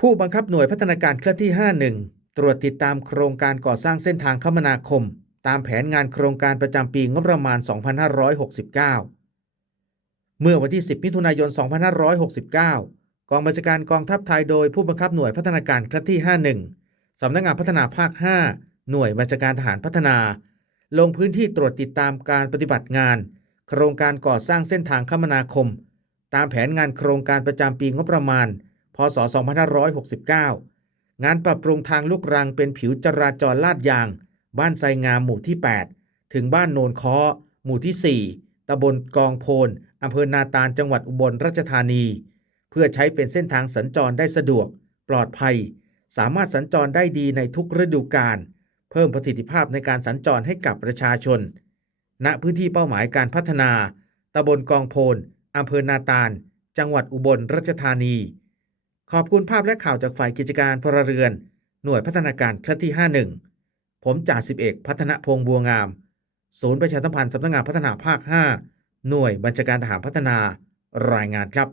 ผู้บังคับหน่วยพัฒนาการเคลื่อนที่ 51 ตรวจติดตามโครงการก่อสร้างเส้นทางคมนาคมตามแผนงานโครงการประจำปีงบประมาณ 2569 เมื่อวันที่ 10 มิถุนายน 2569 กองบัญชาการกองทัพไทยโดยผู้บังคับหน่วยพัฒนาการเคลื่อนที่ 51 สำนักงานพัฒนาภาค 5 หน่วยบัญชาการทหารพัฒนาลงพื้นที่ตรวจติดตามการปฏิบัติงานโครงการก่อสร้างเส้นทางคมนาคมตามแผนงานโครงการประจำปีงบประมาณพ.ศ. 2569 งานปรับปรุงทางลูกรังเป็นผิวจราจรลาดยางบ้านไซงามหมู่ที่ 8 ถึงบ้านโนนค้อหมู่ที่ 4 ตำบลกองโพนอำเภอนาตาลจังหวัดอุบลราชธานีเพื่อใช้เป็นเส้นทางสัญจรได้สะดวกปลอดภัยสามารถสัญจรได้ดีในทุกฤดูกาลเพิ่มประสิทธิภาพในการสัญจรให้กับประชาชนณพื้นที่เป้าหมายการพัฒนาตำบลกองโพนอำเภอนาตาลจังหวัดอุบลราชธานีขอบคุณภาพและข่าวจากฝ่ายกิจการพลเรือนหน่วยพัฒนาการเคลื่อนที่ 51 ผมจ่าสิบเอกพัฒนพงษ์บัวงามศูนย์ประชาสัมพันธ์สำนักงานพัฒนาภาค 5 หน่วยบัญชาการทหารพัฒนารายงานครับ